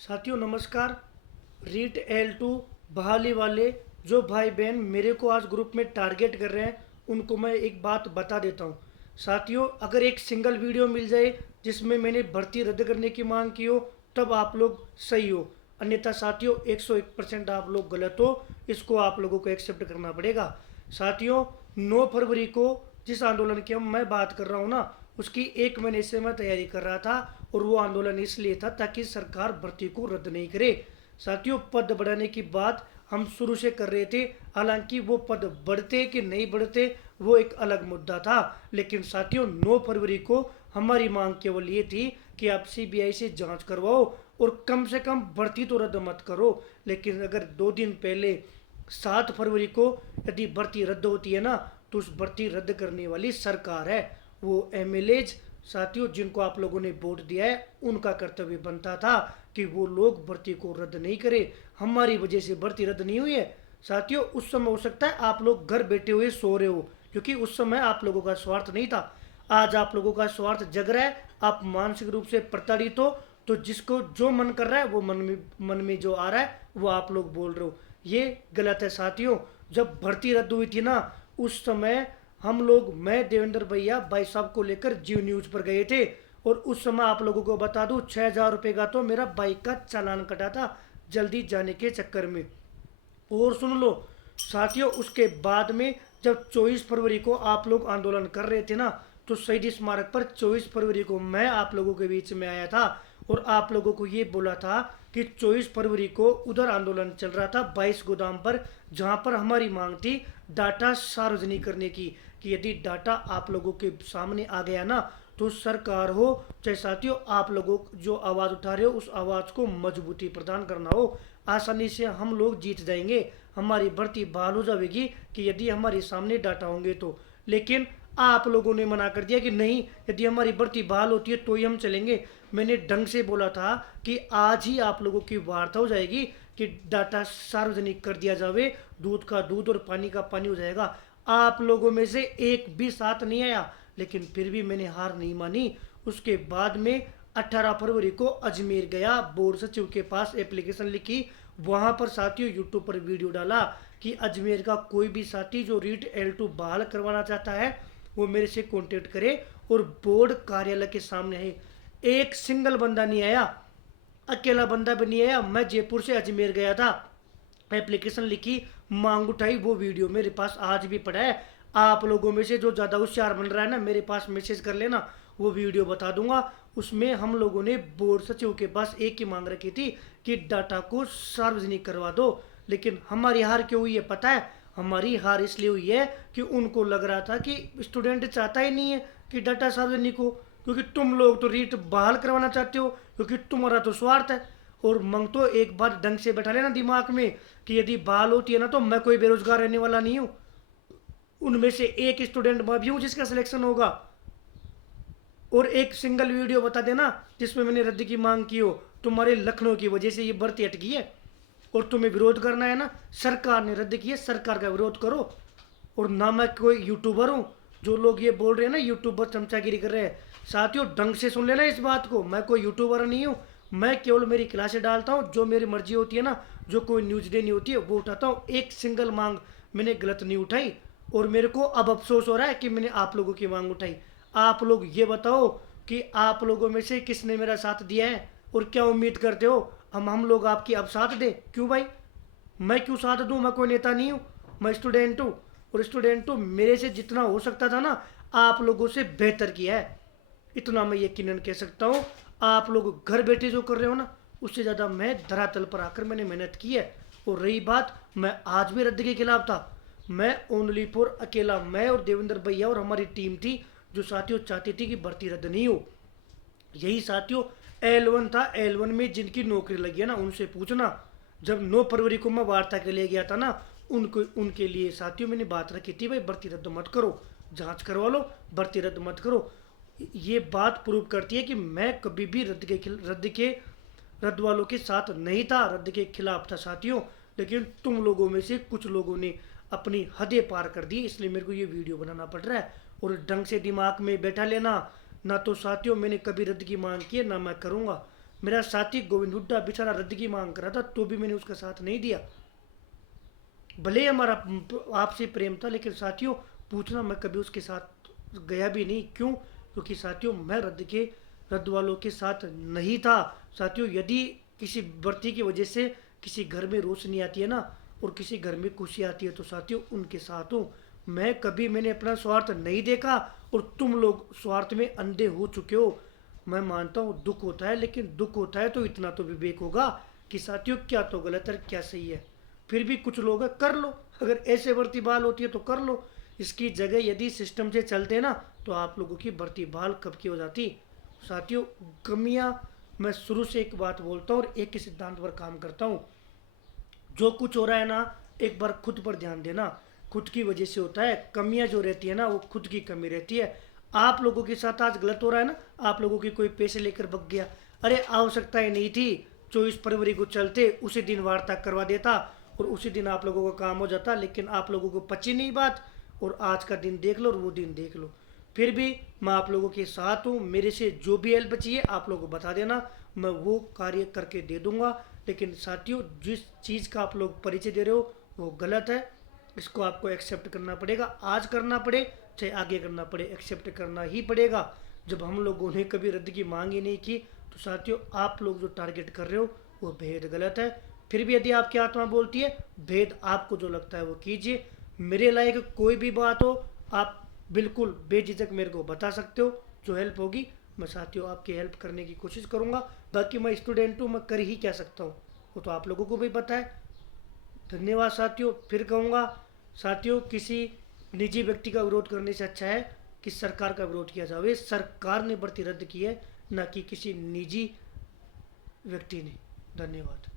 साथियों नमस्कार। रीट L2 बहाली वाले जो भाई बहन मेरे को आज ग्रुप में टारगेट कर रहे हैं उनको मैं एक बात बता देता हूं। साथियों अगर एक सिंगल वीडियो मिल जाए जिसमें मैंने भर्ती रद्द करने की मांग की हो तब आप लोग सही हो, अन्यथा साथियों 101% आप लोग गलत हो। इसको आप लोगों को एक्सेप्ट करना पड़ेगा। साथियों 9 फरवरी को जिस आंदोलन की मैं बात कर रहा हूँ ना, उसकी एक महीने से मैं तैयारी कर रहा था और वो आंदोलन इसलिए था ताकि सरकार भर्ती को रद्द नहीं करे। साथियों पद बढ़ाने की बात हम शुरू से कर रहे थे, हालांकि वो पद बढ़ते कि नहीं बढ़ते वो एक अलग मुद्दा था। लेकिन साथियों 9 फरवरी को हमारी मांग केवल ये थी कि आप सीबीआई से जांच करवाओ और कम से कम भर्ती तो रद्द मत करो। लेकिन अगर 2 दिन पहले 7 फरवरी को यदि भर्ती रद्द होती है ना, तो उस भर्ती रद्द करने वाली सरकार है, वो एमएलएज साथियों जिनको आप लोगों ने वोट दिया है उनका कर्तव्य बनता था कि वो लोग भर्ती को रद्द नहीं करें। हमारी वजह से भर्ती रद्द नहीं हुई है। साथियों उस समय हो सकता है आप लोग घर बैठे हुए सो रहे हो, क्योंकि उस समय आप लोगों का स्वार्थ नहीं था। आज आप लोगों का स्वार्थ जग रहा है, आप मानसिक रूप से प्रताड़ित हो, तो जिसको जो मन कर रहा है वो मन में जो आ रहा है वो आप लोग बोल रहे हो, ये गलत है। साथियों जब भर्ती रद्द हुई थी ना, उस समय हम लोग मैं देवेंद्र भैया भाई साहब को लेकर जियो न्यूज पर गए थे और उस समय आप लोगों को बता दूं 6,000 रुपये का तो मेरा बाइक का चालान कटा था जल्दी जाने के चक्कर में। और सुन लो साथियों, उसके बाद में जब 24 फरवरी को आप लोग आंदोलन कर रहे थे ना, तो शहीद स्मारक पर 24 फरवरी को मैं आप लोगों के बीच में आया था और आप लोगों को ये बोला था कि 24 फरवरी को उधर आंदोलन चल रहा था 22 गोदाम पर, जहां पर हमारी मांग थी डाटा सार्वजनिक करने की, कि यदि डाटा आप लोगों के सामने आ गया ना, तो सरकार हो चाहे साथियों आप लोगों जो आवाज़ उठा रहे हो उस आवाज़ को मजबूती प्रदान करना हो, आसानी से हम लोग जीत जाएंगे, हमारी भर्ती बहाल हो जाएगी कि यदि हमारे सामने डाटा होंगे तो। लेकिन आप लोगों ने मना कर दिया कि नहीं, यदि हमारी भर्ती बहाल होती है तो ही हम चलेंगे। मैंने ढंग से बोला था कि आज ही आप लोगों की वार्ता हो जाएगी कि डाटा सार्वजनिक कर दिया जावे, दूध का दूध और पानी का पानी हो जाएगा। आप लोगों में से एक भी साथ नहीं आया, लेकिन फिर भी मैंने हार नहीं मानी। उसके बाद में 18 फरवरी को अजमेर गया, बोर्ड सचिव के पास एप्लीकेशन लिखी, वहां पर साथियों यूट्यूब पर वीडियो डाला कि अजमेर का कोई भी साथी जो रीट L2 बहाल करवाना चाहता है वो मेरे से कांटेक्ट करे, और बोर्ड कार्यालय के सामने है। एक सिंगल बंदा नहीं आया, अकेला बंदा भी नहीं आया। मैं जयपुर से अजमेर गया था, एप्लीकेशन लिखी, मांग उठाई, वो वीडियो मेरे पास आज भी पड़ा है। आप लोगों में से जो ज़्यादा होशियार बन रहा है ना, मेरे पास मैसेज कर लेना, वो वीडियो बता दूंगा। उसमें हम लोगों ने बोर्ड सचिव के पास एक ही मांग रखी थी कि डाटा को सार्वजनिक करवा दो। लेकिन हमारी हार क्यों हुई है पता है? हमारी हार इसलिए हुई है कि उनको लग रहा था कि स्टूडेंट चाहता ही नहीं है कि डाटा सार्वजनिक हो, क्योंकि तुम लोग तो रीट बहाल करवाना चाहते हो, क्योंकि तुम्हारा तो स्वार्थ है। और मंग तो एक बात ढंग से बैठा लेना दिमाग में कि यदि बहाल होती है ना, तो मैं कोई बेरोजगार रहने वाला नहीं हूँ। उनमें से एक स्टूडेंट मैं भी हूँ जिसका सिलेक्शन होगा। और एक सिंगल वीडियो बता देना जिसमें मैंने रद्द की मांग की हो, तुम्हारे लखनऊ की वजह से ये भर्ती अटकी है और तुम्हें विरोध करना है ना, सरकार ने रद्द की है, सरकार का विरोध करो। और ना मैं कोई यूट्यूबर हूँ, जो लोग ये बोल रहे हैं ना यूट्यूबर चमचागिरी कर रहे हैं, साथियों ढंग से सुन लेना इस बात को, मैं कोई यूट्यूबर नहीं हूँ। मैं केवल मेरी क्लासें डालता हूँ, जो मेरी मर्जी होती है ना, जो कोई न्यूज देनी होती है वो उठाता हूँ। एक सिंगल मांग मैंने गलत नहीं उठाई और मेरे को अब अफसोस हो रहा है कि मैंने आप लोगों की मांग उठाई। आप लोग ये बताओ कि आप लोगों में से किसने मेरा साथ दिया है और क्या उम्मीद करते हो हम लोग आपकी अब साथ दें? क्यों भाई, मैं क्यों साथ दूं? मैं कोई नेता नहीं हूँ, मैं स्टूडेंट हूँ। और स्टूडेंट हूँ, मेरे से जितना हो सकता था ना आप लोगों से बेहतर किया है, इतना मैं यकीनन कह सकता हूँ। आप लोग घर बैठे जो कर रहे हो ना, उससे ज़्यादा मैं धरातल पर आकर मैंने मेहनत की है। और रही बात, मैं आज भी रद्द के खिलाफ था। मैं ओनली फॉर अकेला मैं और देवेंद्र भैया और हमारी टीम थी जो साथियों चाहती थी कि भर्ती रद्द नहीं हो। यही साथियों L1 था, L1 में जिनकी नौकरी लगी है ना उनसे पूछना। जब 9 फरवरी को मैं वार्ता के लिए गया था ना, उनको उनके लिए साथियों मैंने बात रखी थी, भाई भर्ती रद्द मत करो, जांच करवा लो, भर्ती रद्द मत करो। ये बात प्रूव करती है कि मैं कभी भी रद्द वालों के साथ नहीं था, रद्द के खिलाफ था साथियों। लेकिन तुम लोगों में से कुछ लोगों ने अपनी हदें पार कर दी, इसलिए मेरे को ये वीडियो बनाना पड़ रहा है। और ढंग से दिमाग में बैठा लेना, ना तो साथियों मैंने कभी रद्द की मांग की है ना मैं करूँगा। मेरा साथी गोविंद हुड्डा बेचारा रद्द की मांग कर रहा था, तो भी मैंने उसका साथ नहीं दिया। भले ही हमारा आपसे प्रेम था, लेकिन साथियों पूछना, मैं कभी उसके साथ गया भी नहीं। क्यों? क्योंकि साथियों मैं रद्द वालों के साथ नहीं था। साथियों यदि किसी व्यक्ति की वजह से किसी घर में रोशनी आती है ना, और किसी घर में खुशी आती है, तो साथियों उनके साथ हूँ। मैंने अपना स्वार्थ नहीं देखा, और तुम लोग स्वार्थ में अंधे हो चुके हो। मैं मानता हूँ दुख होता है, लेकिन दुख होता है तो इतना तो विवेक होगा कि साथियों क्या तो गलत है क्या सही है। फिर भी कुछ लोग हैं, कर लो, अगर ऐसे भर्ती बहाल होती है तो कर लो। इसकी जगह यदि सिस्टम से चलते ना, तो आप लोगों की भर्ती बहाल कब की हो जाती। साथियों कमियां, मैं शुरू से एक बात बोलता हूँ और एक ही सिद्धांत पर काम करता हूँ। जो कुछ हो रहा है ना, एक बार खुद पर ध्यान देना। खुद की वजह से होता है। कमियां जो रहती है ना, वो खुद की कमी रहती है। आप लोगों के साथ आज गलत हो रहा है ना, आप लोगों की कोई पैसे लेकर भग गया, अरे आवश्यकता ही नहीं थी। 24 फरवरी को चलते उसी दिन वार्ता करवा देता, और उसी दिन आप लोगों का काम हो जाता, लेकिन आप लोगों को पची नहीं बात। और आज का दिन देख लो और वो दिन देख लो। फिर भी मैं आप लोगों के साथ हूँ। मेरे से जो भी हेल्प चाहिए आप लोगों को बता देना, मैं वो कार्य करके दे दूंगा। लेकिन साथियों जिस चीज़ का आप लोग परिचय दे रहे हो वो गलत है। इसको आपको एक्सेप्ट करना पड़ेगा, आज करना पड़े चाहे आगे करना पड़े, एक्सेप्ट करना ही पड़ेगा। जब हम लोगों ने कभी रद्द की मांग ही नहीं की, तो साथियों आप लोग जो टारगेट कर रहे हो वो भेद गलत है। फिर भी यदि आपकी आत्मा बोलती है, भेद आपको जो लगता है वो कीजिए। मेरे लायक कोई भी बात हो, आप बिल्कुल बेझिझक मेरे को बता सकते हो। जो हेल्प होगी मैं साथियों आपकी हेल्प करने की कोशिश करूँगा। बाकी मैं स्टूडेंट हूँ, मैं कर ही क्या सकता हूँ, वो तो आप लोगों को भी पता है। धन्यवाद साथियों। फिर कहूँगा साथियों, किसी निजी व्यक्ति का विरोध करने से अच्छा है कि सरकार का विरोध किया जाए। सरकार ने भर्ती रद्द की है, ना कि किसी निजी व्यक्ति ने। धन्यवाद।